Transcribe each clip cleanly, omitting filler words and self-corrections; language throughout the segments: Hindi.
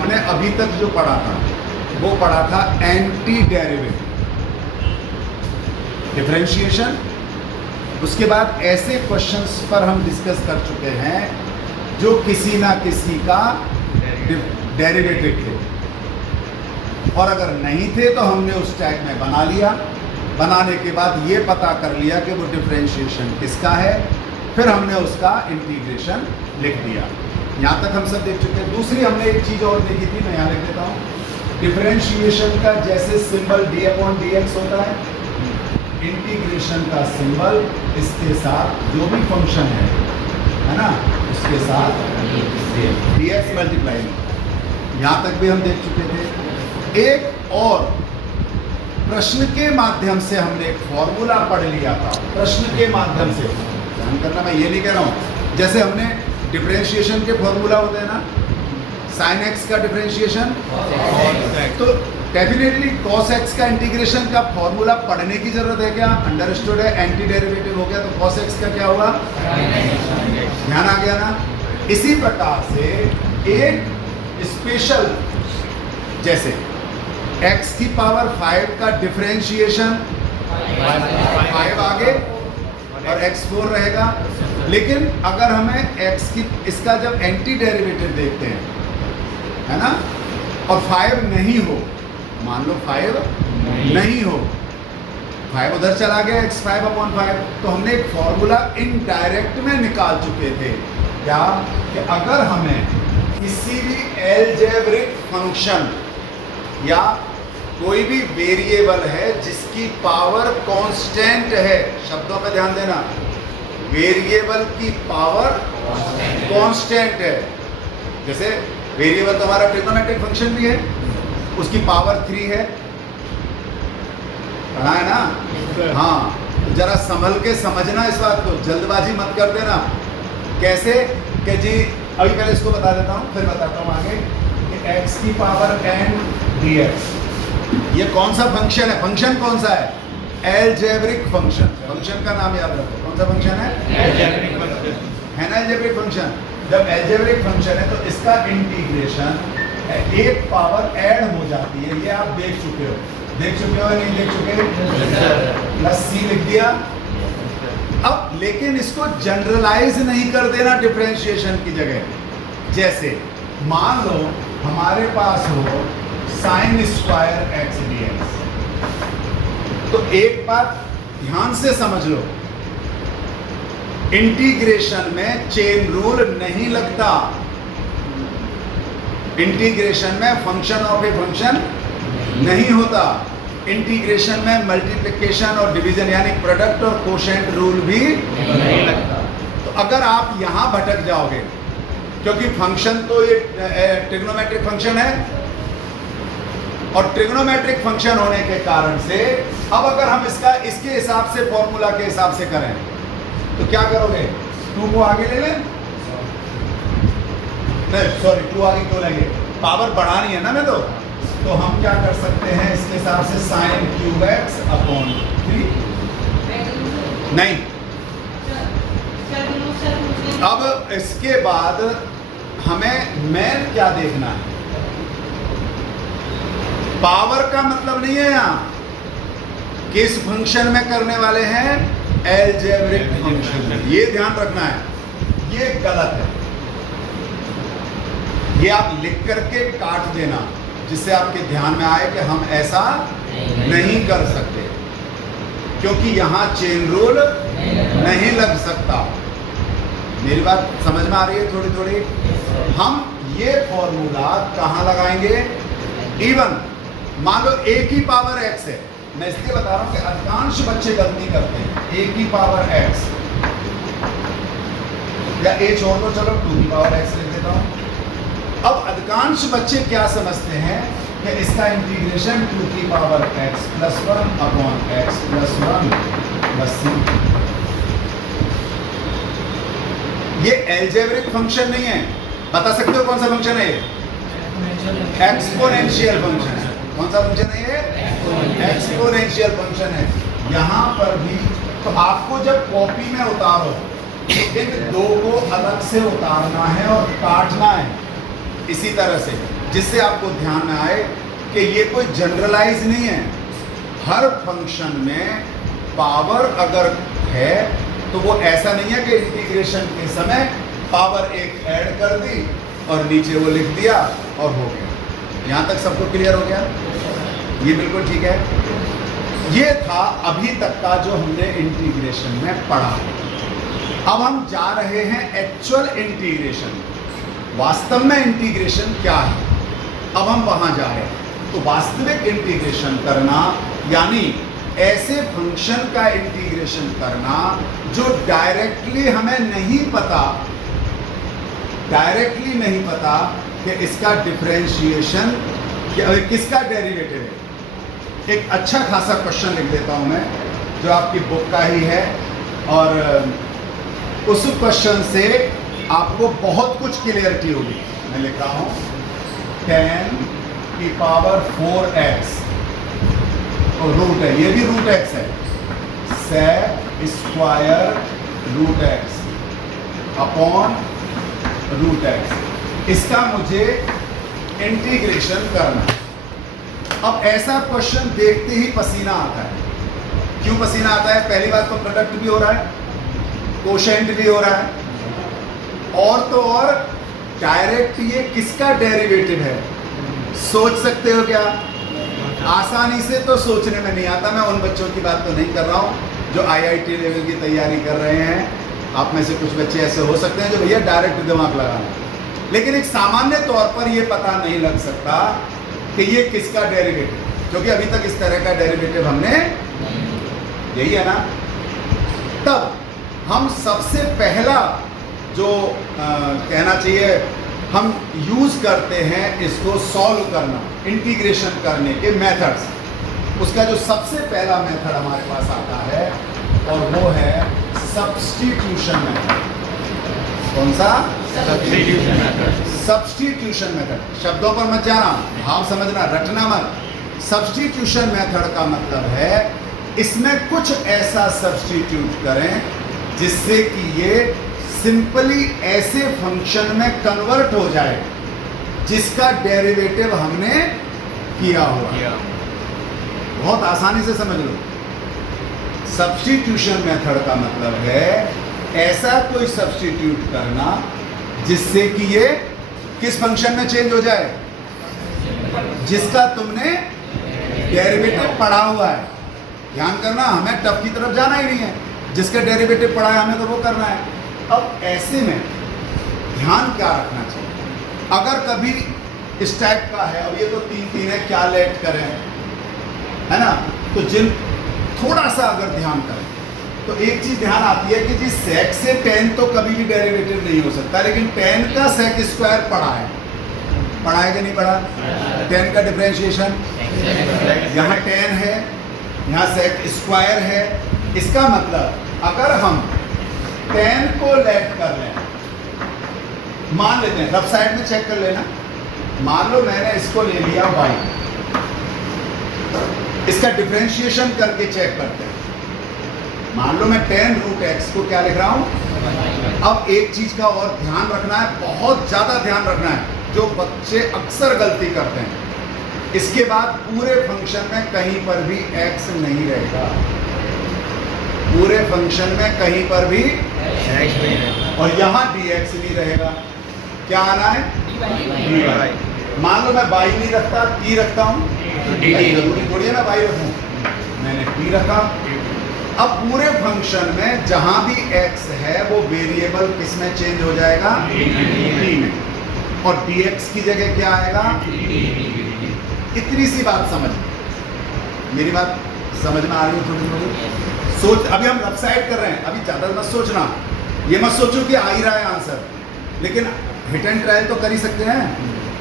हमने अभी तक जो पढ़ा था वो पढ़ा था एंटी डेरिवेटिव डिफरेंशिएशन। उसके बाद ऐसे क्वेश्चंस पर हम डिस्कस कर चुके हैं जो किसी ना किसी का डेरिवेटिव थे, और अगर नहीं थे तो हमने उस टैग में बना लिया। बनाने के बाद ये पता कर लिया कि वो डिफरेंशिएशन किसका है, फिर हमने उसका इंटीग्रेशन लिख दिया। यहाँ तक हम सब देख चुके हैं। दूसरी हमने एक चीज़ और देखी थी, मैं यहाँ लिख देता हूँ। डिफरेंशिएशन का जैसे सिंबल d/dx होता है, इंटीग्रेशन का सिंबल इसके साथ जो भी फंक्शन है ना, उसके साथ dx मल्टीप्लाई। यहाँ तक भी हम देख चुके थे। एक और प्रश्न के माध्यम से हमने एक फॉर्मूला पढ़ लिया था। प्रश्न के माध्यम से ध्यान करना, मैं ये नहीं कह रहा हूँ, जैसे हमने डिफरेंशिएशन के फॉर्मूला होते हैं ना, साइन एक्स का डिफरेंशिएशन, तो डेफिनेटली कॉस एक्स का इंटीग्रेशन का फॉर्मूला पढ़ने की जरूरत है क्या? अंडरस्टूड है, एंटी डेरिवेटिव हो गया तो कॉस एक्स का क्या हुआ? ध्यान आ गया ना। इसी प्रकार से एक स्पेशल, जैसे x की पावर 5 का डिफरेंशिएशन 5 आगे और x4 रहेगा। लेकिन अगर हमें x की इसका जब एंटी डेरिवेटिव देखते हैं, है ना, और 5 नहीं हो, मान लो 5 नहीं हो, 5 उधर चला गया, x5/5, तो हमने एक फॉर्मूला इनडायरेक्ट में निकाल चुके थे। क्या? कि अगर हमें किसी भी एलजेब्रिक फंक्शन या कोई भी वेरिएबल है जिसकी पावर कांस्टेंट है, शब्दों पे ध्यान देना, वेरिएबल की पावर कांस्टेंट है। जैसे वेरिएबल तो हमारा ट्रिग्नोमेट्रिक फंक्शन भी है, उसकी पावर 3 है, पढ़ा है ना? हाँ, तो जरा संभल के समझना इस बात को, जल्दबाजी मत कर देना। कैसे? कि जी अभी पहले इसको बता देता हूँ, फिर बताता हूँ आगे कि x की पावर n dx, ये कौन सा फंक्शन है? फंक्शन कौन सा है? Algebraic function. फंक्शन का नाम याद रखो, कौन सा फंक्शन है? एलजेब्रिक फंक्शन है ना, एलजेब्रिक फंक्शन। जब एलजेब्रिक फंक्शन है तो इसका इंटीग्रेशन एक पावर ऐड हो जाती है, ये आप देख चुके हो। देख चुके हो या नहीं देख चुके? प्लस c लिख दिया। अब लेकिन इसको जनरलाइज नहीं कर देना डिफरेंशिएशन की जगह। जैसे मान लो हमारे पास हो साइन स्क्वायर एक्स dx, तो एक बात ध्यान से समझ लो, इंटीग्रेशन में चेन रूल नहीं लगता। इंटीग्रेशन में फंक्शन ऑफ ए फंक्शन नहीं होता। इंटीग्रेशन में मल्टीप्लिकेशन और डिवीजन यानी प्रोडक्ट और कोशेंट रूल भी नहीं लगता। तो अगर आप यहां भटक जाओगे, क्योंकि फंक्शन तो ये ट्रिग्नोमेट्रिक फंक्शन है, और ट्रिग्नोमेट्रिक फंक्शन होने के कारण से अब अगर हम इसका इसके हिसाब से फॉर्मूला के हिसाब से करें तो क्या करोगे? 2 को आगे ले लें, नहीं सॉरी 2 आगे क्यों लेंगे? पावर बढ़ानी है ना मैं तो हम क्या कर सकते हैं इसके हिसाब से साइन क्यूब एक्स अपॉन 3। नहीं, अब इसके बाद हमें मेन क्या देखना है? पावर का मतलब नहीं है यहाँ किस फंक्शन में करने वाले हैं, एलजेब्रिक फंक्शन। ये ध्यान रखना है, ये गलत है। ये आप लिख करके काट देना जिससे आपके ध्यान में आए कि हम ऐसा नहीं कर सकते, क्योंकि यहाँ चेन रूल नहीं लग सकता। मेरी बात समझ में आ रही है थोड़ी थोड़ी? हम ये फॉर्मूला कहाँ लगाएंगे? इवन मान लो a की पावर x है, मैं इसलिए बता रहा हूं कि अधिकांश बच्चे गलती करते हैं। a की पावर x या a छोड़ दो, चलो 2 की पावर x लिख देता हूं। अब अधिकांश बच्चे क्या समझते हैं कि इसका इंटीग्रेशन 2 की power x plus 1 upon x plus 1 plus c। ये एलजेब्रिक फंक्शन नहीं है। बता सकते हो कौन सा फंक्शन है? एक्सपोनेंशियल फंक्शन है। कौन सा फंक्शन है ये? एक्सपोनेंशियल फंक्शन है। यहाँ पर भी तो आपको जब कॉपी में उतारो तो इन 2 को अलग से उतारना है और काटना है। इसी तरह से, जिससे आपको ध्यान में आए कि ये कोई जनरलाइज नहीं है। हर फंक्शन में पावर अगर है तो वो ऐसा नहीं है कि इंटीग्रेशन के समय पावर एक ऐड कर दी और नीचे वो लिख दिया और हो गया। यहाँ तक सबको क्लियर हो गया? ये बिल्कुल ठीक है। ये था अभी तक का जो हमने इंटीग्रेशन में पढ़ा। अब हम जा रहे हैं एक्चुअल इंटीग्रेशन, वास्तव में इंटीग्रेशन क्या है, अब हम वहां जा रहे हैं। तो वास्तविक इंटीग्रेशन करना यानी ऐसे फंक्शन का इंटीग्रेशन करना जो डायरेक्टली हमें नहीं पता कि इसका डिफरेंशिएशन किसका डेरिवेटिव है। एक अच्छा खासा क्वेश्चन लिख देता हूं मैं, जो आपकी बुक का ही है, और उस क्वेश्चन से आपको बहुत कुछ क्लियरिटी होगी। मैं लिख रहा हूं 10 की पावर 4x और रूट है, ये भी रूट x है, sec square root x upon root x। इसका मुझे इंटीग्रेशन करना है। अब ऐसा क्वेश्चन देखते ही पसीना आता है। क्यों पसीना आता है? पहली बात तो प्रोडक्ट भी हो रहा है, कोशेंट भी हो रहा है, और तो और डायरेक्ट ये किसका डेरिवेटिव है सोच सकते हो क्या? आसानी से तो सोचने में नहीं आता। मैं उन बच्चों की बात तो नहीं कर रहा हूं जो IIT लेवल की तैयारी कर रहे हैं। आप में से कुछ बच्चे ऐसे हो सकते हैं जो भैया डायरेक्ट दिमाग लगाना, लेकिन एक सामान्य तौर पर ये पता नहीं लग सकता कि ये किसका डेरिवेटिव, क्योंकि अभी तक इस तरह का डेरिवेटिव हमने, यही है ना। तब हम सबसे पहला जो कहना चाहिए हम यूज करते हैं इसको सॉल्व करना, इंटीग्रेशन करने के मेथड्स, उसका जो सबसे पहला मेथड हमारे पास आता है और वो है सब्स्टिट्यूशन मेथड। कौन सा? Substitution method. Substitution method. शब्दों पर मत जाना, भाव समझना, रटना मत। सब्स्टिट्यूशन मेथड का मतलब है इसमें कुछ ऐसा सब्स्टिट्यूट करें जिससे कि ये सिंपली ऐसे फंक्शन में कन्वर्ट हो जाए जिसका डेरिवेटिव हमने किया हुआ। बहुत आसानी से समझ लो। सब्स्टिट्यूशन मेथड का मतलब है ऐसा कोई सब्स्टिट्यूट करना जिससे कि ये किस फंक्शन में चेंज हो जाए, जिसका तुमने डेरिवेटिव पढ़ा हुआ है। ध्यान करना, हमें टफ की तरफ जाना ही नहीं है, जिसका डेरिवेटिव पढ़ा है हमें तो वो करना है। अब ऐसे में ध्यान क्या रखना चाहिए, अगर कभी इस टाइप का है, अब ये तो 3 है, क्या लेट करें, है ना, तो जिन थोड़ा सा अगर ध्यान करें तो एक चीज ध्यान आती है कि जी sec से tan तो कभी भी डेरिवेटिव नहीं हो सकता, लेकिन tan का sec स्क्वायर पढ़ा है कि नहीं पढ़ा? tan का डिफरेंशिएशन, यहाँ tan है, यहाँ sec स्क्वायर है। इसका मतलब अगर हम tan को लेट कर लें, मान लेते हैं, रफ साइड में चेक कर लेना, मान लो मैंने इसको ले लिया y, इसका डिफरेंशिएशन करके चेक करते हैं। मान लो मैं tan रूट x को क्या लिख रहा हूं। अब एक चीज का और ध्यान रखना है, बहुत ज्यादा ध्यान रखना है, जो बच्चे अक्सर गलती करते हैं। इसके बाद पूरे फंक्शन में कहीं पर भी x नहीं रहेगा, पूरे फंक्शन में कहीं पर भी x नहीं रहेगा, और यहां dx नहीं रहेगा। क्या आना है? dy। मान लो मैं y नहीं रखता, t रखता हूं, जरूरी थोड़ी है मैं y रखूं, मैंने t रखा। अब पूरे फंक्शन में जहां भी x है वो वेरिएबल किस में चेंज हो जाएगा? t में, और dx की जगह क्या आएगा? इतनी सी बात समझ, मेरी बात समझ में आ रही है थोड़ी थोड़ी? सोच, अभी हम रफ साइड कर रहे हैं, अभी ज्यादा मत सोचना, ये मत सोचो कि आ ही रहा है आंसर, लेकिन हिट एंड ट्रायल तो कर ही सकते हैं।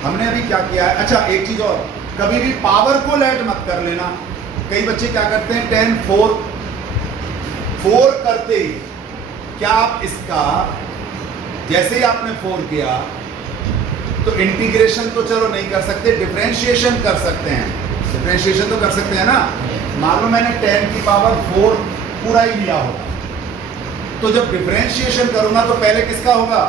हमने अभी क्या किया है, अच्छा एक चीज और, कभी भी पावर को लेट मत कर लेना। कई बच्चे क्या करते हैं, 10 4 करते ही, क्या आप इसका जैसे ही आपने 4 किया तो इंटीग्रेशन तो चलो नहीं कर सकते, डिफरेंशिएशन कर सकते हैं, डिफरेंशिएशन तो कर सकते हैं ना। मान लो मैंने 10 की पावर 4 पूरा ही लिया होगा, तो जब डिफरेंशिएशन करूंगा तो पहले किसका होगा?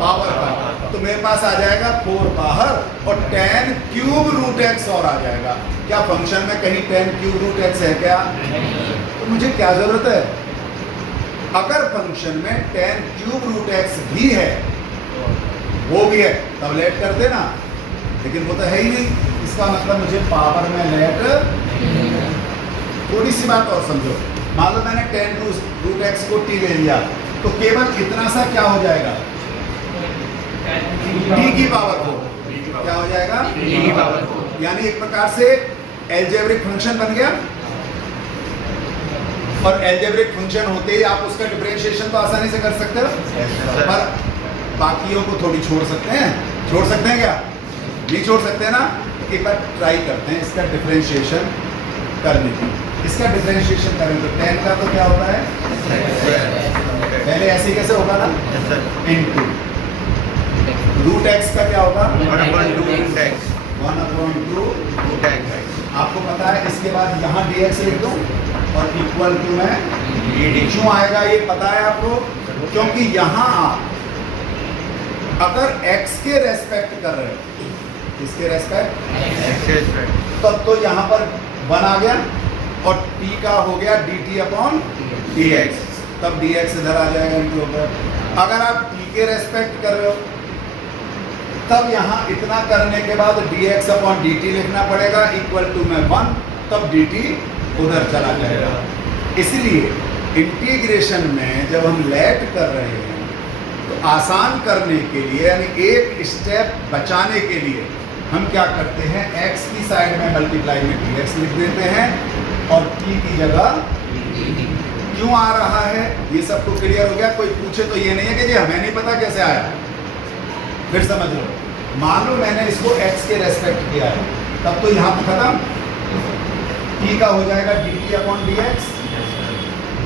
पावर का। तो मेरे पास आ जाएगा 4 बाहर और tan क्यूब रूट एक्स और आ जाएगा। क्या फंक्शन में कहीं tan क्यूब रूट एक्स है क्या? तो मुझे क्या जरूरत है? अगर फंक्शन में tan क्यूब रूट एक्स भी है, वो भी है, तब लेट कर देना, लेकिन वो तो है ही नहीं। इसका मतलब मुझे पावर में लेट। थोड़ी सी बात और समझो, मान लो मैंने tan रूट एक्स को t ले लिया, तो केवल इतना सा क्या हो जाएगा? t की पावर 4। क्या हो जाएगा? t की पावर 4। यानी एक प्रकार से एल्जेब्रिक फंक्शन बन गया। और एल्जेब्रिक फंक्शन होते ही आप उसका डिफरेंशिएशन तो आसानी से कर सकते हो, पर बाकियों को थोड़ी छोड़ सकते हैं। छोड़ सकते हैं क्या? नहीं छोड़ सकते ना? एक बार ट्राई करते हैं इसका डिफरेंशिएशन करने की। इसका डिफरेंशिएशन करें तो tan का तो क्या होता है? पहले ऐसे ही कैसे होगा ना? इनटू रूट एक्स का क्या होगा? 1/2 रूट एक्स। 1/2 root x. आपको पता है। इसके बाद यहाँ dx लिख दो और इक्वल टू में dt। क्यों आएगा ये पता है आपको? क्योंकि यहाँ आप अगर x के रेस्पेक्ट कर रहे हो, किसके रेस्पेक्ट, तब तो यहाँ पर 1 आ गया और t का हो गया dt/dx, तब dx इधर आ जाएगा इनके ऊपर। अगर आप t के रेस्पेक्ट कर रहे हो, तब यहाँ इतना करने के बाद dx/dt लिखना पड़ेगा इक्वल टू में 1, तब dt उधर चला जाएगा। इसलिए इंटीग्रेशन में जब हम लेट कर रहे हैं तो आसान करने के लिए, यानी एक स्टेप बचाने के लिए, हम क्या करते हैं, x की साइड में मल्टीप्लाई में dx लिख देते हैं और t की जगह क्यों आ रहा है ये सबको क्लियर हो गया। कोई पूछे तो ये नहीं है कि जी हमें नहीं पता कैसे आया। फिर समझ लो, मान लो मैंने इसको x के रेस्पेक्ट किया है, तब तो यहाँ पर खत्म। t का हो जाएगा dt/dx,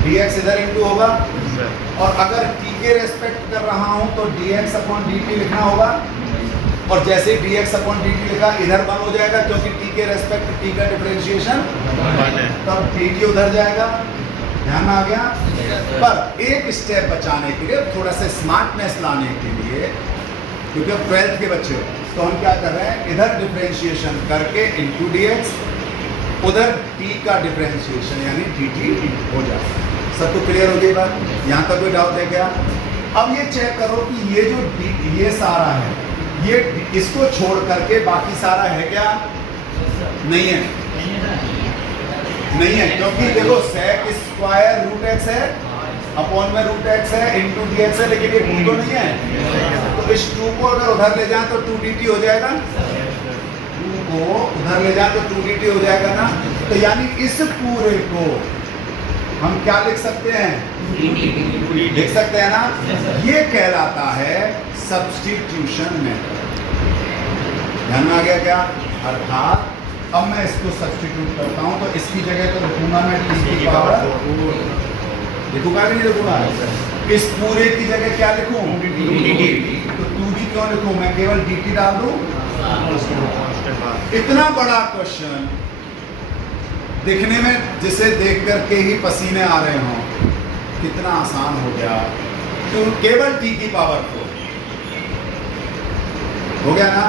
dx इधर इंटू होगा, और अगर t के रेस्पेक्ट कर रहा हूँ तो dx/dt लिखना होगा, और जैसे dx/dt लिखा इधर 1 हो जाएगा, क्योंकि t के रेस्पेक्ट t का डिफरेंशिएशन 1 है, तब dt उधर जाएगा। ध्यान आ गया? पर एक स्टेप बचाने के लिए, थोड़ा सा स्मार्टनेस लाने के लिए, क्योंकि अब 12th के बच्चे हो, तो हम क्या कर रहे हैं, इधर डिफरेंशिएशन करके इनटू dx, उधर t का डिफरेंशिएशन यानी dt हो जाएगा। सबको क्लियर हो गई बात? यहाँ तक कोई डाउट है क्या? अब ये चेक करो कि ये जो ये सारा है, ये इसको छोड़ करके बाकी सारा है क्या? नहीं है, नहीं है, क्योंकि देखो sec स्क्वायर रूट एक्स है, अपॉन में रूट एक्स है, इनटू dx है, लेकिन ये 2 तो नहीं है। तो इस 2 को अगर उधर ले जाए तो 2dt हो जाएगा। 2 को उधर ले जाए तो 2dt हो जाएगा ना। तो यानी इस पूरे को हम क्या लिख सकते हैं? लिख सकते हैं ना। ये कहलाता है सब्स्टिट्यूशन मेथड। ध्यान में आ गया क्या? अर्थात अब मैं इसको सब्स्टिट्यूट करता हूं, तो इसकी जगह तो लिखूंगा मैं t की पावर, लिखूंगा कि नहीं लिखूंगा? इस पूरे की जगह क्या लिखूं? dt। तो 2d क्यों लिखूं? मैं केवल dt डाल दूं। इतना बड़ा क्वेश्चन दिखने में, जिसे देख करके ही पसीने आ रहे हों, कितना आसान हो गया। तो केवल t की पावर 4 हो गया ना।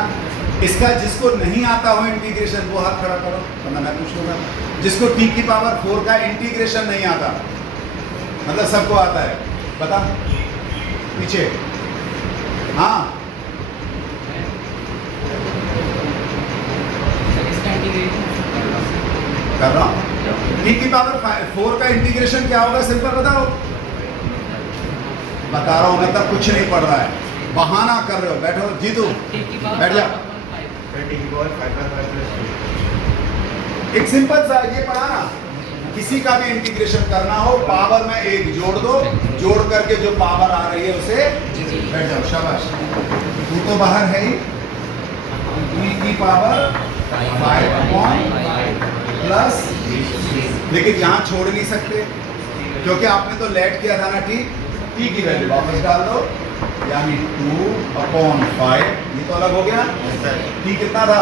इसका जिसको नहीं आता हो इंटीग्रेशन, वो हाथ खड़ा करो, वरना मैं पूछ लूंगा। जिसको t की पावर 4 का इंटीग्रेशन नहीं आता, मतलब सबको आता है, बता पीछे। हाँ, कर रहा हूँ। t की पावर 4 का इंटीग्रेशन क्या होगा? सिंपल बताओ। बता रहा हूँ मैं, तब कुछ नहीं पढ़ रहा है, बहाना कर रहे हो। बैठो जीतू, बैठ जा। एक सिंपल सा ये पढ़ा ना, किसी का भी इंटीग्रेशन करना हो, पावर में 1 जोड़ दो, जोड़ करके जो पावर आ रही है उसे बैठ जाओ। शाबाश, तू तो बाहर है ही। t की पावर 5 प्लस, लेकिन यहाँ छोड़ नहीं सकते क्योंकि आपने तो लेट किया था ना। t की वैल्यू वापस डाल दो, यानी 2/5। ये तो अलग हो गया। t कितना था?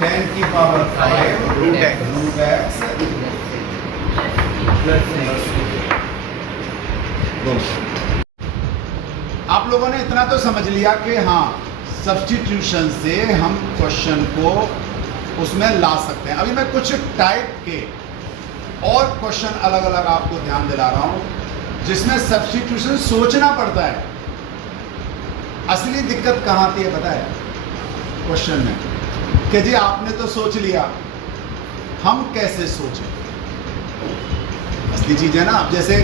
10 की पावर 5 रूट एक्स प्लस आप लोगों ने इतना तो समझ लिया कि हाँ सब्स्टिट्यूशन से हम क्वेश्चन को उसमें ला सकते हैं। अभी मैं कुछ टाइप के और क्वेश्चन अलग अलग आपको ध्यान दिला रहा हूं जिसमें सब्स्टिट्यूशन सोचना पड़ता है। असली दिक्कत कहाँ आती है पता है? क्वेश्चन में कि जी आपने तो सोच लिया, हम कैसे सोचें? असली चीज है ना। अब जैसे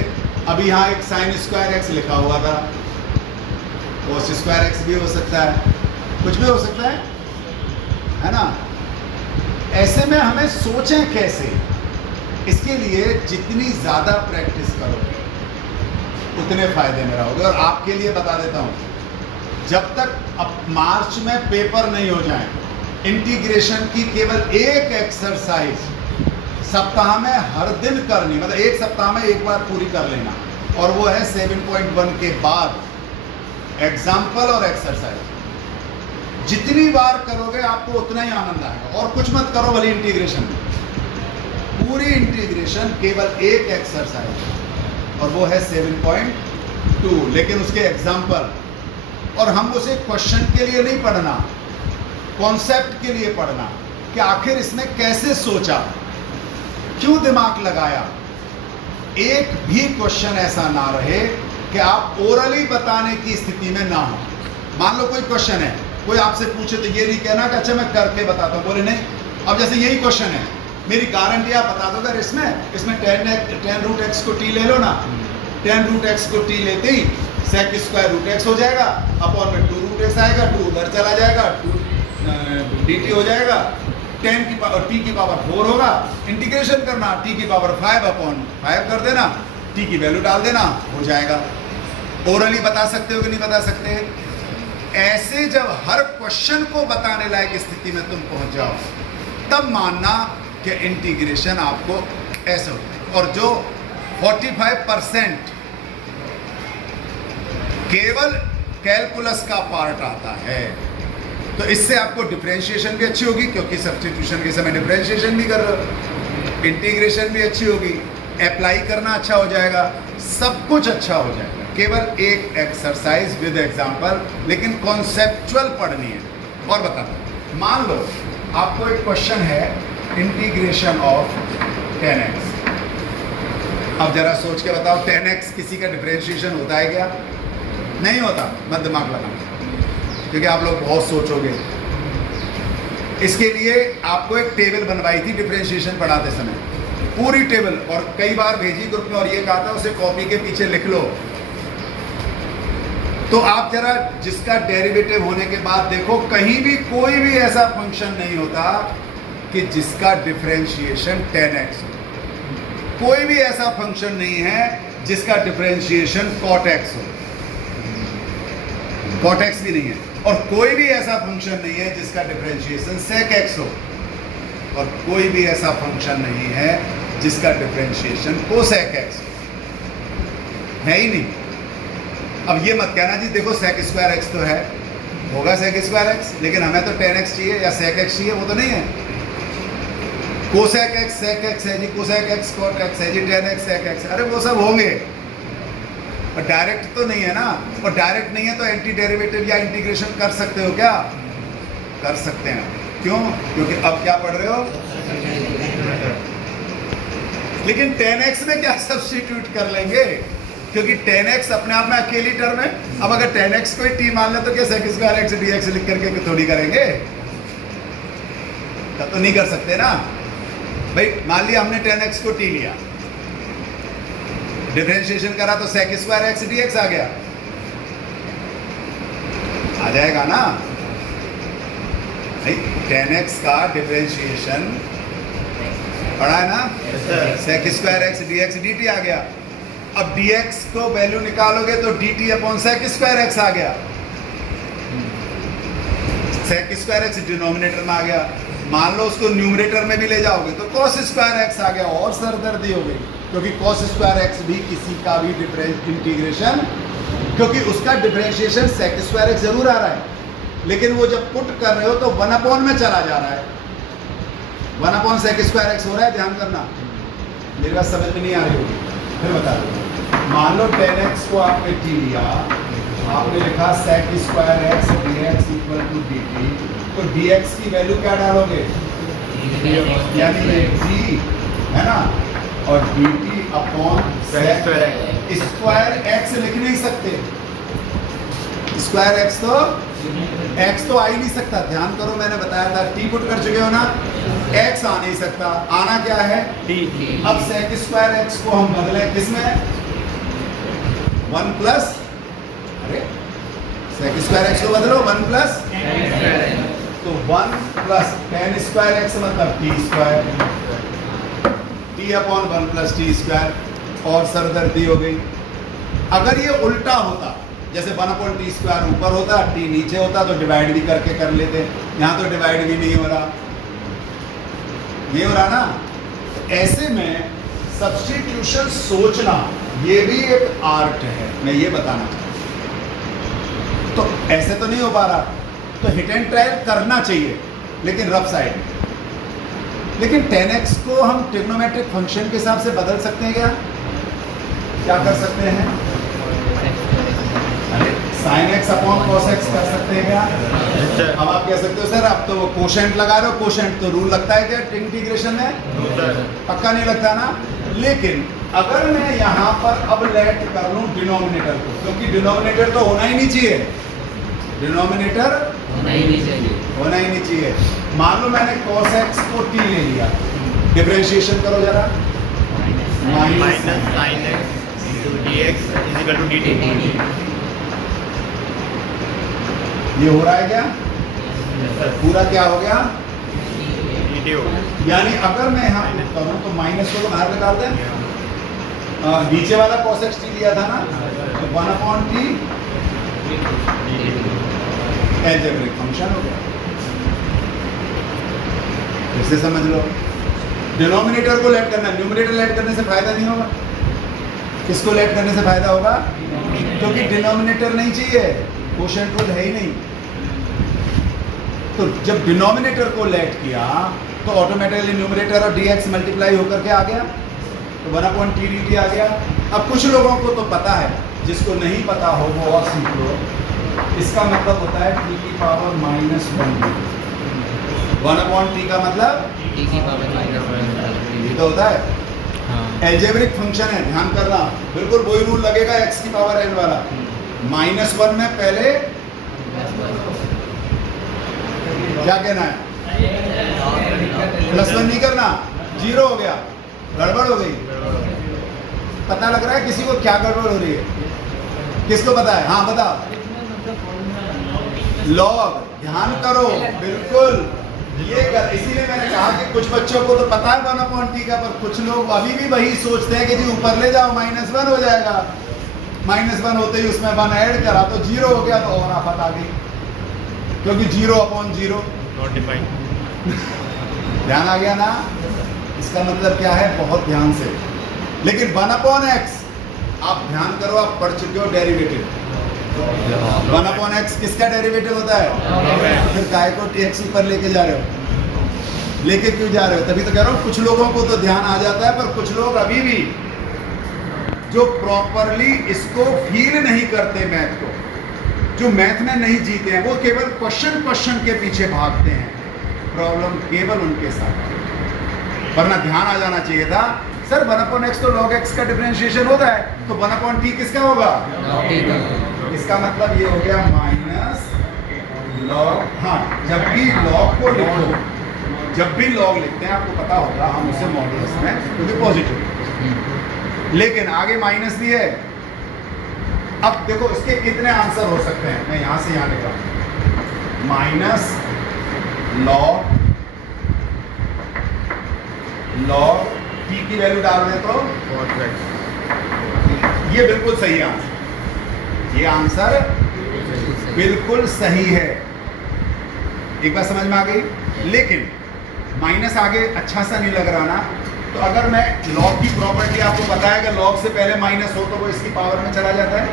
अभी यहाँ एक साइन स्क्वायर एक्स लिखा हुआ था, कोस स्क्वायर एक्स भी हो सकता है, कुछ भी हो सकता है ना। ऐसे में हमें सोचें कैसे? इसके लिए जितनी ज़्यादा प्रैक्टिस करोगे उतने फायदे में रहोगे। और आपके लिए बता देता हूँ, जब तक अब मार्च में पेपर नहीं हो जाए, इंटीग्रेशन की केवल एक एक्सरसाइज सप्ताह में हर दिन करनी, मतलब एक सप्ताह में एक बार पूरी कर लेना, और वो है 7.1 के बाद एग्जाम्पल और एक्सरसाइज। जितनी बार करोगे आपको उतना ही आनंद आएगा। और कुछ मत करो भले इंटीग्रेशन में, पूरी इंटीग्रेशन केवल एक एक्सरसाइज, और वो है 7.2, लेकिन उसके एग्जाम्पल। और हम उसे क्वेश्चन के लिए नहीं पढ़ना, कॉन्सेप्ट के लिए पढ़ना कि आखिर इसने कैसे सोचा, क्यों दिमाग लगाया। एक भी क्वेश्चन ऐसा ना रहे कि आप ओरली बताने की स्थिति में ना हो। मान लो कोई क्वेश्चन है, कोई आपसे पूछे तो ये नहीं कहना कि अच्छा मैं करके बताता हूँ, बोले नहीं। अब जैसे यही क्वेश्चन है, मेरी गारंटी आप बता दो, अगर इसमें 10 रूट एक्स को टी ले लो ना, 10 रूट एक्स को टी लेते ही सेक स्क्वायर रूट एक्स हो जाएगा, अपॉन में 2 रूट एक्स आएगा, 2 उधर चला जाएगा, 2 dt हो जाएगा, 10 की पावर t की पावर 4 होगा। इंटीग्रेशन करना, t की पावर 5 अपॉन 5 कर देना, t की वैल्यू डाल देना, हो जाएगा। ओरली बता सकते हो कि नहीं बता सकते? ऐसे जब हर क्वेश्चन को बताने लायक स्थिति में तुम पहुंच जाओ, तब मानना कि इंटीग्रेशन आपको ऐसे हो। और जो 45% केवल कैलकुलस का पार्ट आता है, तो इससे आपको डिफरेंशिएशन भी अच्छी होगी, क्योंकि सब्स्टिट्यूशन के समय डिफरेंशिएशन भी कर रहे हो, इंटीग्रेशन भी अच्छी होगी, अप्लाई करना अच्छा हो जाएगा, सब कुछ अच्छा हो जाएगा। केवल एक एक्सरसाइज विद एग्जांपल, लेकिन कॉन्सेप्चुअल पढ़नी है। और बताता, मान लो आपको एक क्वेश्चन है, इंटीग्रेशन ऑफ 10x। अब जरा सोच के बताओ, 10x किसी का डिफरेंशिएशन होता है क्या? नहीं होता। मत दिमाग लगाना, क्योंकि आप लोग बहुत सोचोगे। इसके लिए आपको एक टेबल बनवाई थी डिफरेंशिएशन पढ़ाते समय, पूरी टेबल, और कई बार भेजी ग्रुप में, और ये कहा था उसे कॉपी के पीछे लिख लो। तो आप जरा जिसका डेरिवेटिव होने के बाद देखो, कहीं भी कोई भी ऐसा फंक्शन नहीं होता कि जिसका डिफरेंशिएशन 10x हो। कोई भी ऐसा फंक्शन नहीं है जिसका डिफरेंशिएशन cot x हो, cot x भी नहीं है। और कोई भी ऐसा फंक्शन नहीं है जिसका डिफरेंशिएशन sec x हो, और कोई भी ऐसा फंक्शन नहीं है जिसका डिफरेंशिएशन cosec x है ही नहीं। अब ये मत कहना जी देखो sec स्क्वायर x तो है, होगा sec स्क्वायर x, लेकिन हमें तो 10x चाहिए या sec x चाहिए, वो तो नहीं है। cosec x sec x है जी, cosec x cot x है जी, 10x sec x, अरे वो सब होंगे, और डायरेक्ट तो नहीं है ना। और डायरेक्ट नहीं है तो एंटी डेरिवेटिव या इंटीग्रेशन कर सकते हो क्या? कर सकते हैं। क्यों? क्योंकि अब क्या पढ़ रहे हो? लेकिन 10x में क्या सब्स्टिट्यूट कर लेंगे? क्योंकि 10x अपने आप में अकेली टर्म है। अब अगर 10x को t मान ले तो क्या sec स्क्वायर x dx लिख करके थोड़ी करेंगे? तब तो नहीं कर सकते ना भाई। मान लिया हमने 10x को t लिया, डिफरेंशिएशन करा तो sec स्क्वायर x dx आ गया, आ जाएगा ना भाई। 10x का डिफरेंशिएशन पढ़ा है ना, sec square x dx dt आ गया। अब dx को वैल्यू निकालोगे तो dt upon sec square x आ गया, sec स्क्वायर x डिनोमिनेटर में आ गया। मान लो उसको न्यूमरेटर में भी ले जाओगे तो cos स्क्वायर x आ गया, और सरदर्दी हो गई, क्योंकि cos स्क्वायर x भी किसी का भी इंटीग्रेशन, क्योंकि उसका डिफरेंशिएशन sec स्क्वायर x जरूर आ रहा है, लेकिन वो जब पुट कर रहे हो तो 1 अपॉन में चला जा रहा है, 1 अपॉन sec स्क्वायर x हो रहा है। ध्यान करना, मेरी बात समझ में नहीं आ रही होगी, फिर बता दो। मान लो 10x को आपने t लिया, आपने लिखा sec square x dx equal to dt, तो dx की वैल्यू क्या डालोगे, यानी ये g है ना, और dt upon sec square x लिख नहीं सकते, स्क्वायर x तो आ ही नहीं सकता। ध्यान करो, मैंने बताया था t पुट कर चुके हो ना, x आ नहीं सकता, आना क्या है t। अब sec स्क्वायर x को हम बदलें किसमें, 1 प्लस, अरे sec स्क्वायर x को बदलो 1 प्लस, तो 1 प्लस tan स्क्वायर x मतलब t square, t upon 1 plus T square, और सरदर्दी हो गई। अगर ये उल्टा होता, जैसे 1 अपॉन टी स्क्वायर ऊपर होता, टी नीचे होता, तो डिवाइड भी करके कर लेते, यहाँ तो डिवाइड भी नहीं हो रहा, नहीं हो रहा ना। ऐसे में सब्स्टिट्यूशन सोचना ये भी एक आर्ट है, मैं ये बताना चाहता हूं। तो ऐसे तो नहीं हो पा रहा, तो हिट एंड ट्रायल करना चाहिए, लेकिन रफ साइड। लेकिन 10x को हम ट्रिग्नोमेट्रिक फंक्शन के हिसाब से बदल सकते हैं क्या कर सकते हैं, sin x upon cos x कर सकते हैं क्या। अब आप कह सकते हो सर अब तो वो कोशेंट लगा रहे हो, कोशेंट तो रूल लगता है क्या इंटीग्रेशन में, पक्का नहीं लगता ना। लेकिन अगर मैं यहाँ पर अब लेट कर लूँ डिनोमिनेटर को, क्योंकि डिनोमिनेटर तो होना ही नहीं चाहिए, डिनोमिनेटर होना ही नहीं चाहिए। मान लो मैंने cos x को t ले लिया, डिफरेंशिएशन करो जरा, minus sin x dx is equal to dt। ये हो रहा है क्या, पूरा क्या हो गया, यानी अगर मैं यहाँ करूँ तो माइनस को बाहर निकाल दें, नीचे वाला cos x t लिया था ना, तो 1 अपॉन टी एल्जेब्रिक फंक्शन हो गया। इसे समझ लो, डिनोमिनेटर को लेट करना, न्यूमरेटर लेट करने से फायदा नहीं होगा। किसको लेट करने से फायदा होगा, क्योंकि डिनोमिनेटर नहीं चाहिए, कोशेंट रूल है ही नहीं। तो जब डिनोमिनेटर को लेट किया तो ऑटोमेटिकली न्यूमरेटर और dx मल्टीप्लाई होकर के आ गया, तो 1 अपॉन टी dt आ गया। अब कुछ लोगों को तो पता है, जिसको नहीं पता हो वो और सीख लो। इसका मतलब होता है t की पावर -1, 1 अपॉन टी का मतलब t की पावर -1 ये तो होता है, एल्जेब्रिक फंक्शन है, ध्यान करना, बिल्कुल वही रूल लगेगा x की पावर n वाला। -1 में पहले क्या कहना है, +1 नहीं करना, 0 हो गया, गड़बड़ हो गई। पता लग रहा है किसी को क्या गड़बड़ हो रही है, किसको पता है, हाँ बताओ। लॉग, ध्यान करो, बिल्कुल ये कर, इसीलिए मैंने कहा कि कुछ बच्चों को तो पता है 1 अपॉन टी का, पर कुछ लोग अभी भी वही सोचते हैं कि जी ऊपर ले जाओ -1 हो जाएगा, -1 होते ही उसमें 1 ऐड करा तो 0 हो गया, तो और आफत आ गई, क्योंकि 0 अपॉन 0 नॉट डिफाइंड। ध्यान आ गया ना। इसका मतलब क्या है, बहुत ध्यान से। लेकिन 1 अपॉन x, आप ध्यान करो, आप पढ़ चुके हो डेरिवेटिव, 1 अपॉन x किसका डेरिवेटिव होता है, फिर काय को x ऊपर लेके जा रहे हो, लेके क्यों जा रहे हो, तभी तो कह रहा हूँ कुछ लोगों को तो ध्यान आ जाता है, पर कुछ लोग अभी भी जो प्रॉपरली इसको फील नहीं करते मैथ को, जो मैथ में नहीं जीते हैं, वो केवल क्वेश्चन के पीछे भागते हैं। प्रॉब्लम केवल उनके साथ, वरना ध्यान आ जाना चाहिए था सर 1 अपॉन x तो log x का डिफरेंशिएशन होता है, तो 1 अपॉन t किसका होगा, इसका मतलब ये हो गया माइनस log, हाँ जब भी log को लिखो, जब भी log लिखते हैं आपको पता होगा हम उसे मॉडुलस में, क्योंकि पॉजिटिव, लेकिन आगे माइनस भी है। अब देखो इसके कितने आंसर हो सकते हैं, मैं यहां से यहां लिख रहा हूं, माइनस log t की वैल्यू डाल दे तो ये बिल्कुल सही आंसर, ये आंसर बिल्कुल सही है। एक बात समझ में आ गई, लेकिन माइनस आगे अच्छा सा नहीं लग रहा ना, तो अगर मैं log की प्रॉपर्टी आपको पता है कि log से पहले माइनस हो तो वो इसकी पावर में चला जाता है,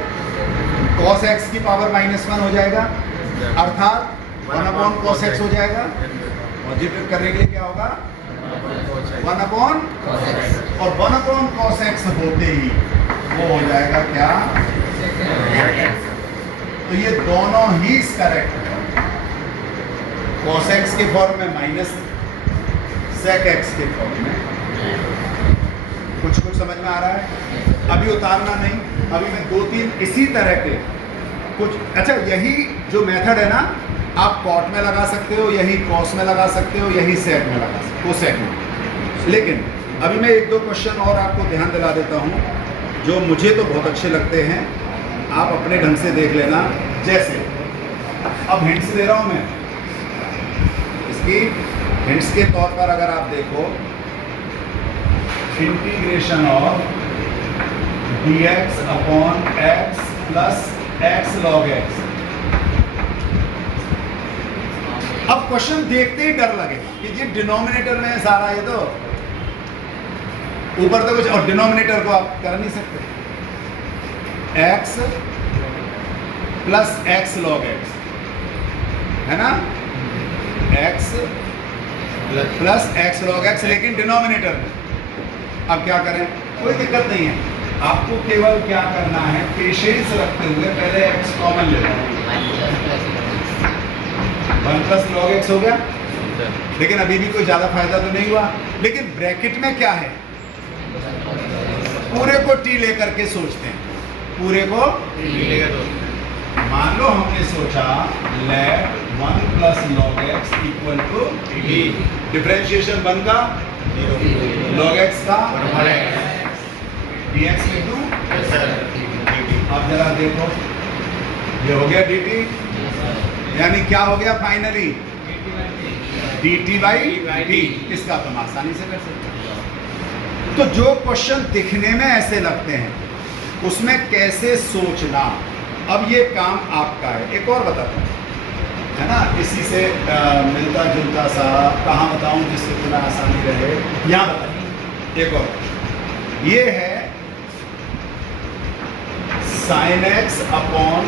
cos x की पावर -1 हो जाएगा, अर्थात 1 अपॉन cos x हो जाएगा। पॉजिटिव करने के लिए क्या होगा, 1 अपॉन और 1 अपॉन cos x होते ही वो हो जाएगा क्या, तो ये दोनों ही करेक्ट है। cos x के फॉर्म में माइनस sec x के फॉर्म में। कुछ समझ में आ रहा है? अभी उतारना नहीं, अभी मैं 2-3 इसी तरह के कुछ। अच्छा, यही जो मेथड है ना, आप कॉट में लगा सकते हो, यही कॉस में लगा सकते हो, यही सेक में लगा सकते हो, सेक में। लेकिन अभी मैं 1-2 क्वेश्चन और आपको ध्यान दिला देता हूँ जो मुझे तो बहुत अच्छे लगते हैं, आप अपने ढंग से देख लेना। जैसे अब हिंट्स दे रहा हूँ मैं, इसकी हिंट्स के तौर पर अगर आप देखो, integration of dx upon x plus x log x। अब क्वेश्चन देखते ही डर लगेगा कि ये डिनोमिनेटर में है सारा, ये तो ऊपर तो कुछ, और डिनोमिनेटर को आप कर नहीं सकते। x plus x log x है ना, x plus x log x, लेकिन डिनोमिनेटर में। अब क्या करें? कोई दिक्कत नहीं है, आपको केवल क्या करना है, पेशेंस रखते हुए पहले x कॉमन ले लो। 1 प्लस log x हो गया, लेकिन अभी भी कोई ज्यादा फायदा तो नहीं हुआ। लेकिन ब्रैकेट में क्या है, पूरे को t लेकर के सोचते हैं, पूरे को मान लो हमने सोचा let 1 plus log x equal to t, differentiation 1 का log x का dx लिख दूं। अब जरा देखो, ये हो गया dt, यानी क्या हो गया फाइनली, dt बाई dt। इसका तुम आसानी से कर सकते हो। तो जो क्वेश्चन दिखने में ऐसे लगते हैं, उसमें कैसे सोचना, अब ये काम आपका है। एक और बताता हूँ, है ना, इसी से मिलता जुलता सा, कहाँ बताऊँ जिससे तुम्हें आसानी रहे, यहाँ बताइए। एक और ये है sin x upon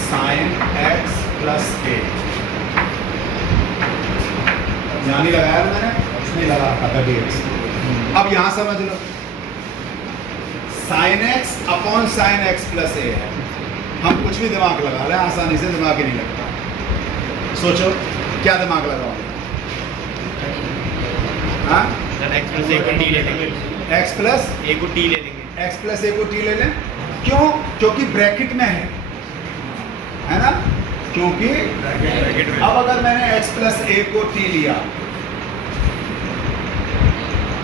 sin x plus a। यहाँ नहीं लगाया मैंने, नहीं लगा रखा था dx। अब यहाँ समझ लो, sin x upon sin x plus a है। हम कुछ भी दिमाग लगा लें, आसानी से दिमाग ही नहीं लगता। सोचो क्या दिमाग लगाओ? हाँ, x प्लस a को t ले लेंगे, x प्लस a को t ले लेंगे, x प्लस a को t ले लें। क्यों? क्योंकि ब्रैकेट में है ना, क्योंकि ब्रैकेट में। अब अगर मैंने x प्लस a को t लिया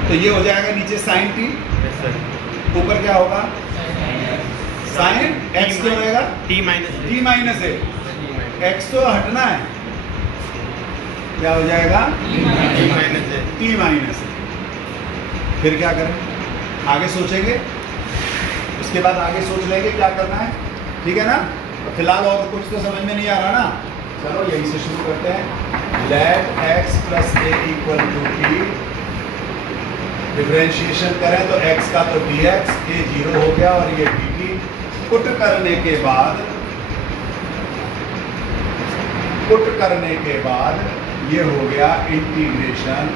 तो ये हो जाएगा नीचे sin t, ऊपर क्या होगा sin x क्या होगा, t minus t minus a, x तो हटना है, क्या हो जाएगा t माइनस a। फिर क्या करें? आगे सोचेंगे, उसके बाद आगे सोच लेंगे क्या करना है, ठीक है ना। तो फिलहाल और कुछ तो समझ में नहीं आ रहा ना, चलो यहीं से शुरू करते हैं। Let x plus a equal to t, differentiation करें तो x का तो dx, a 0 हो गया और ये dt। पुट करने के बाद ये हो गया integration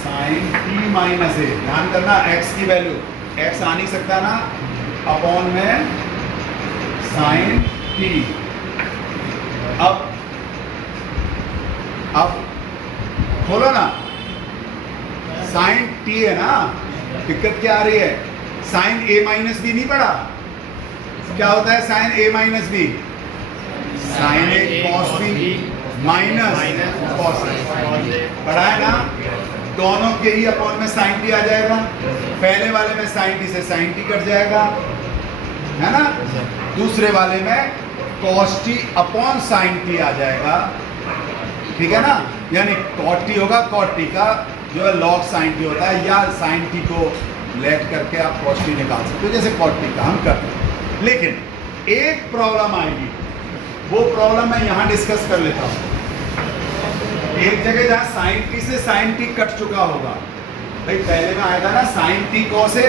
sine t minus a। ध्यान करना, x की वैल्यू, x आ नहीं सकता ना, अपॉन में साइन t। अब खोलो ना, साइन t है ना, दिक्कत क्या आ रही है, साइन a माइनस बी नहीं पढ़ा? क्या होता है sine a minus B? Sine a cos B minus cos a पढ़ा है ना। दोनों के ही अपॉन में साइन t आ जाएगा, पहले वाले में साइन t से साइन t कट जाएगा, है ना, दूसरे वाले में cos t upon sine t आ जाएगा, ठीक है ना। यानी cot t होगा, cot t का जो है log sin t होता है, या sin t को लेट करके आप cos t निकाल सकते हो, जैसे cot t का हम करते हैं। लेकिन एक प्रॉब्लम आएगी, वो प्रॉब्लम मैं यहाँ डिस्कस कर लेता हूँ। एक जगह जहाँ sin t से sin t कट चुका होगा, भाई पहले में आया था ना sin t cos a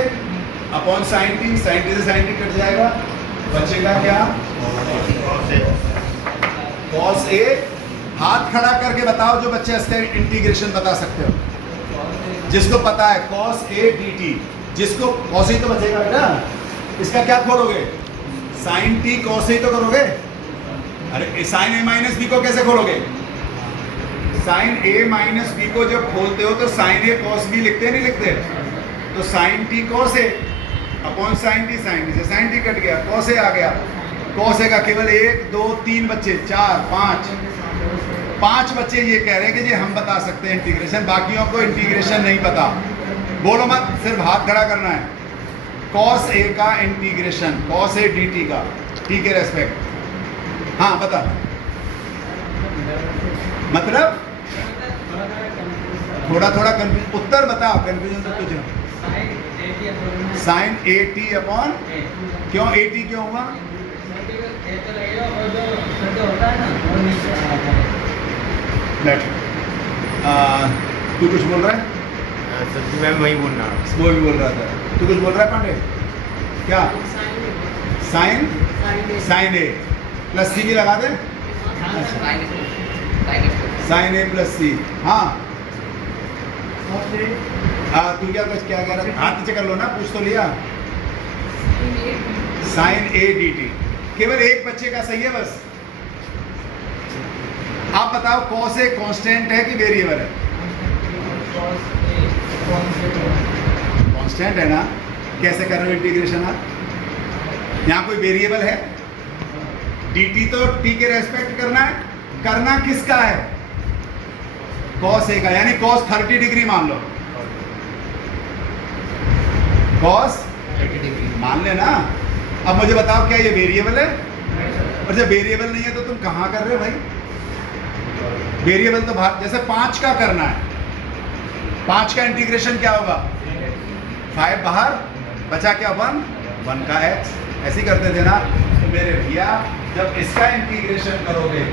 upon sin t से sin t कट जाएगा, बचेगा क्या, cos a। हाथ खड़ा करके बताओ जो बच्चे इसका इंटीग्रेशन बता सकते हो, जिसको पता है cos a dt, जिसको cos a तो बचेगा बेटा, इसका क्या खोलोगे, sin t cos a तो करोगे, अरे साइन ए माइनस बी को कैसे खोलोगे? साइन ए माइनस बी को जब खोलते हो तो साइन ए कॉस बी लिखते नहीं लिखते? तो sign T cos A upon sine T से साइन टी कट गया, कॉस ए आ गया। कॉस ए का केवल 1 2 3 बच्चे, 4 5 बच्चे ये कह रहे हैं कि जी हम बता सकते हैं इंटीग्रेशन, बाकियों को इंटीग्रेशन नहीं पता। बोलो मत, सिर्फ हाथ खड़ा करना है। कॉस ए का integration, cos A D T का, टी के रेस्पेक्ट। हाँ बता, मतलब थोड़ा थोड़ा कंफ्यूजन, उत्तर बताओ, कंफ्यूजन तो तुझे। साइन ए टी अपॉन, क्यों ए टी क्यों हुआ? तू कुछ बोल रहा है? सर जी मैं वही बोल रहा हूँ। वो भी बोल रहा था। तू कुछ बोल रहा है पांडे? क्या? साइन ए प्लस सी भी लगा दे। साइन ए प्लस सी। हाँ तू क्या कह रहा था? हाथ नीचे कर लो ना, पूछ तो लिया। साइन ए डी टी केवल एक बच्चे का सही है बस। आप बताओ कॉस ए कांस्टेंट है कि वेरिएबल है? कांस्टेंट है ना। कैसे कर रहे हो इंटीग्रेशन आप? यहाँ कोई वेरिएबल है? dt तो t के रेस्पेक्ट करना है। करना किसका है? कॉस ए का, यानी कॉस 30 डिग्री मान लो। कॉस 30 डिग्री मान लेना। अब मुझे बताओ क्या ये वेरिएबल है? और जब वेरिएबल नहीं है तो तुम कहाँ कर रहे हो भाई? वेरिएबल तो बाहर, जैसे 5 का करना है, 5 का इंटीग्रेशन क्या होगा? 5 बाहर, बचा क्या 1 का x। ऐसे ही करते थे ना। तो मेरे भैया जब इसका इंटीग्रेशन करोगे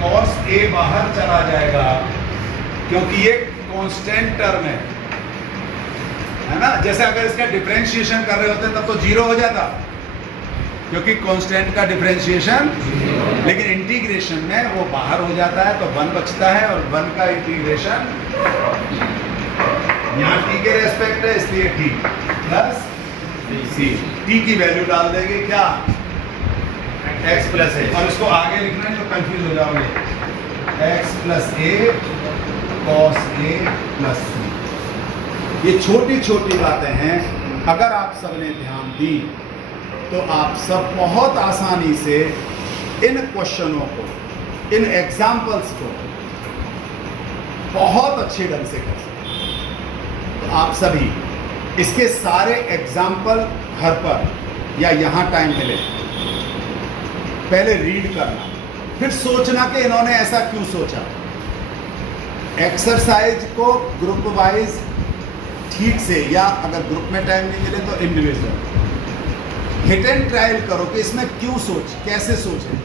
cos a बाहर चला जाएगा, क्योंकि ये कांस्टेंट टर्म है ना। जैसे अगर इसका डिफरेंशिएशन कर रहे होते तब तो 0 हो जाता, क्योंकि कांस्टेंट का डिफरेंशिएशन। लेकिन इंटीग्रेशन में वो बाहर हो जाता है तो 1 बचता है, और 1 का इंटीग्रेशन यहाँ t के रेस्पेक्ट है, इसलिए t प्लस सी। t की वैल्यू डाल देंगे क्या? x प्लस ए। और इसको आगे लिखना है तो कंफ्यूज हो जाओगे। x plus A cos A plus सी। ये छोटी छोटी बातें हैं, अगर आप सबने ध्यान दी तो आप सब बहुत आसानी से इन क्वेश्चनों को, इन एग्जाम्पल्स को बहुत अच्छे ढंग से कर सकते हैं। तो आप सभी इसके सारे एग्जाम्पल घर पर या यहाँ टाइम मिले पहले रीड करना, फिर सोचना कि इन्होंने ऐसा क्यों सोचा। एक्सरसाइज को ग्रुप वाइज ठीक से, या अगर ग्रुप में टाइम नहीं मिले तो इंडिविजुअल हिट एंड ट्रायल करो कि इसमें क्यों सोच, कैसे सोचे।